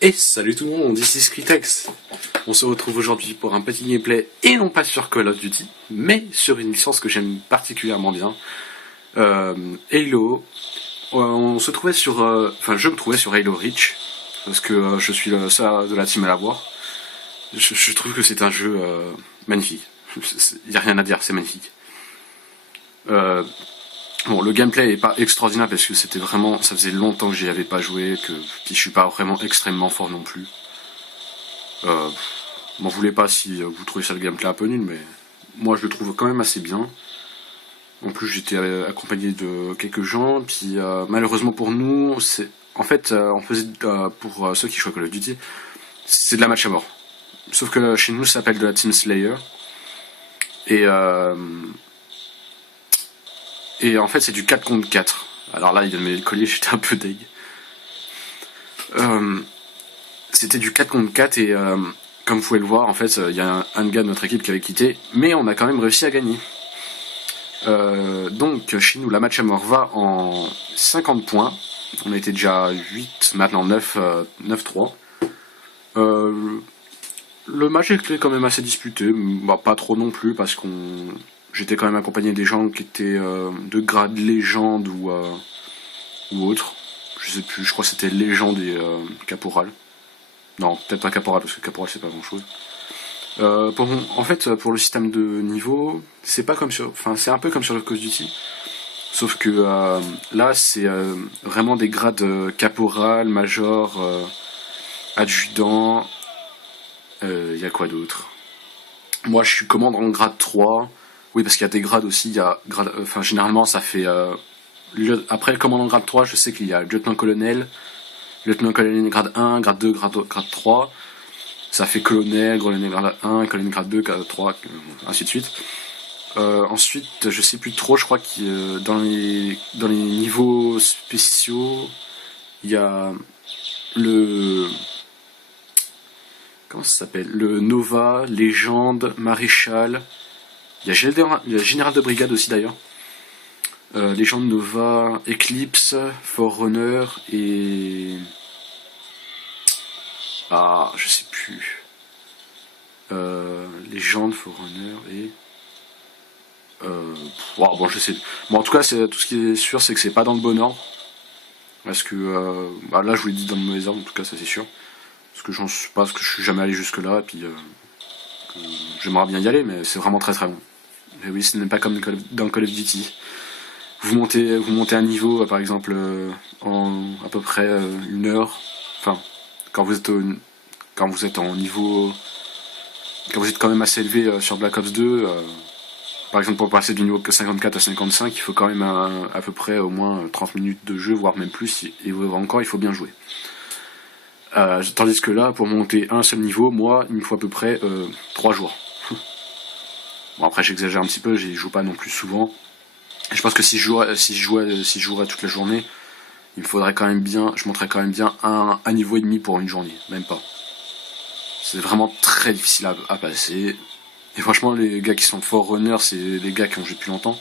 Et salut tout le monde, ici Scritex. On se retrouve aujourd'hui pour un petit gameplay, et non pas sur Call of Duty, mais sur une licence que j'aime particulièrement bien, Halo. On se trouvait sur, je me trouvais sur Halo Reach, parce que je suis le seul de la team à l'avoir. Je trouve que c'est un jeu magnifique. Il n'y a rien à dire, c'est magnifique. Euh, Bon, le gameplay est pas extraordinaire parce que c'était vraiment, ça faisait longtemps que j'y avais pas joué, puis je suis pas vraiment extrêmement fort non plus. Euh, M'en voulez pas si vous trouvez ça le gameplay un peu nul, mais moi je le trouve quand même assez bien. En plus j'étais accompagné de quelques gens, puis malheureusement pour nous, on faisait pour ceux qui jouent à Call of Duty, c'est de la match à mort. Sauf que chez nous ça s'appelle de la Team Slayer et euh, et en fait c'est du 4 contre 4. Alors là il vient de me le collier, j'étais un peu deg. Euh, C'était du 4 contre 4 et comme vous pouvez le voir, en fait, il y a un gars de notre équipe qui avait quitté, mais on a quand même réussi à gagner. Donc, chez nous, la match à mort va en 50 points. On était déjà 8, maintenant 9-3. Le match était quand même assez disputé, bah, pas trop non plus, parce qu'on j'étais quand même accompagné des gens qui étaient de grade légende ou autre. Je sais plus, je crois que c'était légende et caporal. Non, peut-être pas caporal, parce que caporal c'est pas grand chose. En fait, pour le système de niveau, c'est pas comme sur, enfin, c'est un peu comme sur le Call of Duty, sauf que là, c'est vraiment des grades caporal, major, adjudant. Il y a quoi d'autre? Moi, je suis commande en grade 3. Oui, parce qu'il y a des grades aussi. Il y a enfin, généralement, ça fait. Après le commandant grade 3, je sais qu'il y a lieutenant-colonel grade 1, grade 2, grade 3. Ça fait colonel grade 1, colonel grade 2, grade 3, ainsi de suite. Ensuite, je sais plus trop, je crois que dans les niveaux spéciaux, il y a le... Comment ça s'appelle? Le Nova, Légende, Maréchal. Il y a Général de Brigade aussi d'ailleurs. Légende, Nova, Eclipse, Forerunner et... Ah, je sais plus. Légende, Forerunner et... Bon, je sais. Bon, en tout cas, tout ce qui est sûr, c'est que c'est pas dans le bon ordre. Parce que bah là, je vous l'ai dit dans le mauvais ordre, en tout cas, ça c'est sûr. Parce que j'en suis pas, parce que je suis jamais allé jusque là, et puis j'aimerais bien y aller, mais c'est vraiment très très long. Et oui, ce n'est pas comme dans Call of Duty. Vous montez un niveau, par exemple, en à peu près une heure. Enfin, quand vous êtes quand vous êtes en niveau, quand vous êtes quand même assez élevé sur Black Ops 2. Par exemple, pour passer du niveau 54 à 55, il faut quand même à peu près au moins 30 minutes de jeu, voire même plus, et encore, il faut bien jouer. Tandis que là, pour monter un seul niveau, moi, il me faut à peu près 3 jours. Bon, après, j'exagère un petit peu, je joue pas non plus souvent. Et je pense que si je jouerais toute la journée, il me faudrait quand même bien, je monterais quand même bien un niveau et demi pour une journée, même pas. C'est vraiment très difficile à passer. Et franchement, les gars qui sont Forerunner, c'est des gars qui ont joué depuis longtemps.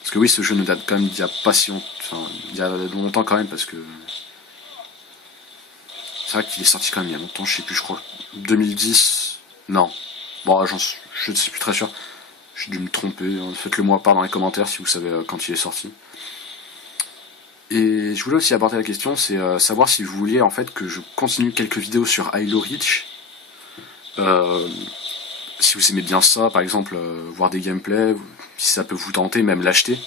Parce que oui, ce jeu ne date quand même d'il y a pas si longtemps. Enfin, il y a longtemps quand même, parce que. C'est vrai qu'il est sorti quand même il y a longtemps, je sais plus, je crois. 2010. Non. Bon, je ne suis plus très sûr. J'ai dû me tromper. Faites-le moi part dans les commentaires si vous savez quand il est sorti. Et je voulais aussi aborder la question, c'est savoir si vous vouliez en fait que je continue quelques vidéos sur Halo Reach. Euh, Si vous aimez bien ça, par exemple, voir des gameplays, si ça peut vous tenter, même l'acheter.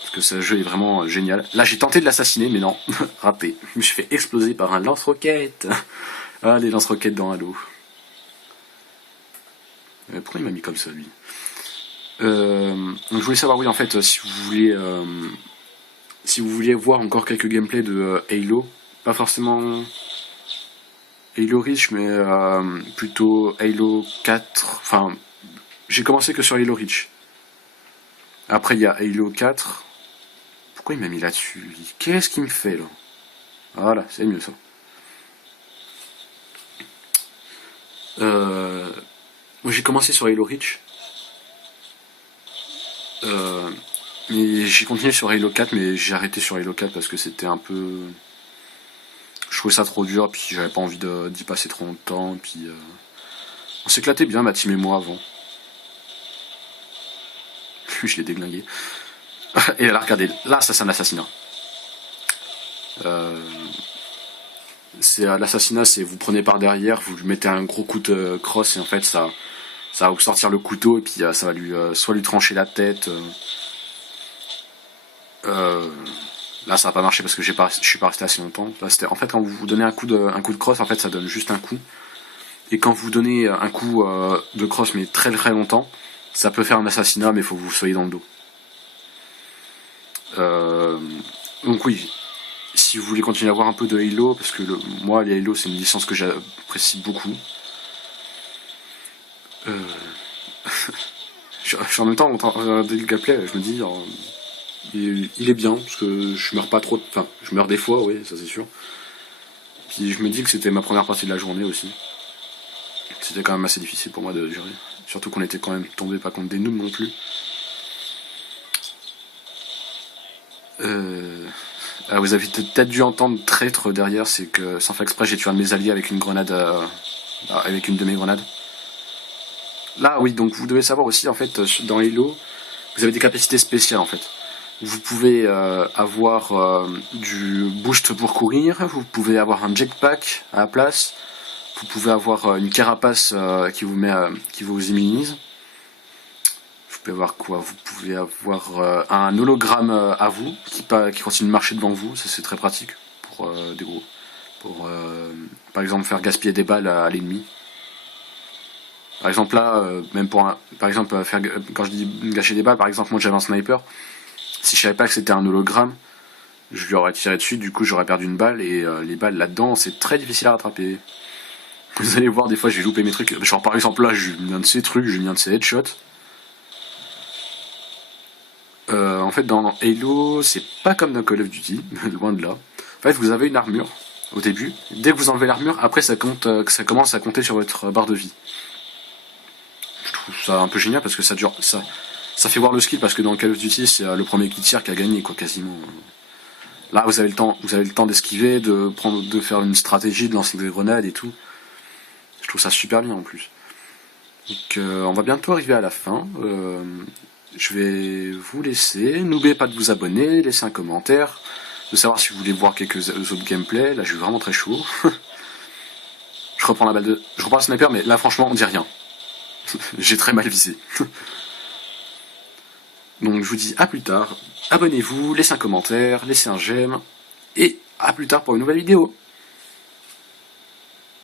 Parce que ce jeu est vraiment génial. Là, j'ai tenté de l'assassiner, mais non, raté. Je me suis fait exploser par un lance-roquette. Ah, les lance-roquettes dans Halo. Pourquoi il m'a mis comme ça, lui? Donc, je voulais savoir, oui, en fait, si vous vouliez voir encore quelques gameplays de Halo, pas forcément Halo Reach, mais plutôt Halo 4. Enfin, j'ai commencé que sur Halo Reach. Après, il y a Halo 4. Pourquoi il m'a mis là-dessus? Qu'est-ce qu'il me fait, là? Voilà, c'est mieux, ça. Moi, j'ai commencé sur Halo Reach. Mais j'ai continué sur Halo 4, mais j'ai arrêté sur Halo 4 parce que c'était un peu... Je trouvais ça trop dur, puis j'avais pas envie d'y passer trop longtemps, puis on s'éclatait bien, ma team et moi, avant. Je l'ai déglingué. Et là, regardez, là, ça c'est un assassinat. C'est l'assassinat, c'est vous prenez par derrière, vous lui mettez un gros coup de crosse, et en fait, ça va vous sortir le couteau, et puis ça va lui soit lui trancher la tête. Là, ça va pas marcher parce que je suis pas resté assez longtemps. Là, en fait, quand vous donnez un coup de crosse, en fait, ça donne juste un coup. Et quand vous donnez un coup de crosse, mais très très longtemps, ça peut faire un assassinat, mais il faut que vous soyez dans le dos. Donc oui, si vous voulez continuer à voir un peu de Halo, parce que moi, les Halo, c'est une licence que j'apprécie beaucoup. Je suis en même temps, dès le gameplay, je me dis, il est bien, parce que je meurs pas trop, enfin, je meurs des fois, oui, ça c'est sûr. Puis je me dis que c'était ma première partie de la journée aussi. C'était quand même assez difficile pour moi de gérer. Surtout qu'on était quand même tombé pas contre des noobs non plus. Vous avez peut-être dû entendre traître derrière, c'est que sans faire exprès j'ai tué un de mes alliés avec une grenade, avec une de mes grenades. Là oui, donc vous devez savoir aussi en fait dans Halo, vous avez des capacités spéciales en fait. Vous pouvez avoir du boost pour courir, vous pouvez avoir un jetpack à la place, vous pouvez avoir une carapace qui vous immunise. Vous pouvez avoir quoi? Vous pouvez avoir un hologramme à vous qui continue de marcher devant vous, ça c'est très pratique pour par exemple faire gaspiller des balles à l'ennemi. Par exemple là, même par exemple quand je dis gâcher des balles, par exemple moi j'avais un sniper. Si je savais pas que c'était un hologramme, je lui aurais tiré dessus, du coup j'aurais perdu une balle, et les balles là-dedans, c'est très difficile à rattraper. Vous allez voir, des fois j'ai loupé mes trucs. Genre par exemple là, j'ai mis un de ces trucs, j'ai mis un de ces headshots. En fait dans Halo, c'est pas comme dans Call of Duty, loin de là. En fait vous avez une armure au début. Dès que vous enlevez l'armure, après ça commence à compter sur votre barre de vie. Je trouve ça un peu génial parce que ça fait voir le skill, parce que dans Call of Duty, c'est le premier qui tire qui a gagné, quoi, quasiment. Là, vous avez le temps d'esquiver, de faire une stratégie, de lancer des grenades et tout. Je trouve ça super bien en plus. Donc, on va bientôt arriver à la fin. Je vais vous laisser. N'oubliez pas de vous abonner, laisser un commentaire, de savoir si vous voulez voir quelques autres gameplays. Là, je suis vraiment très chaud. Je reprends le sniper, mais là, franchement, on dit rien. J'ai très mal visé. Donc je vous dis à plus tard, abonnez-vous, laissez un commentaire, laissez un j'aime, et à plus tard pour une nouvelle vidéo.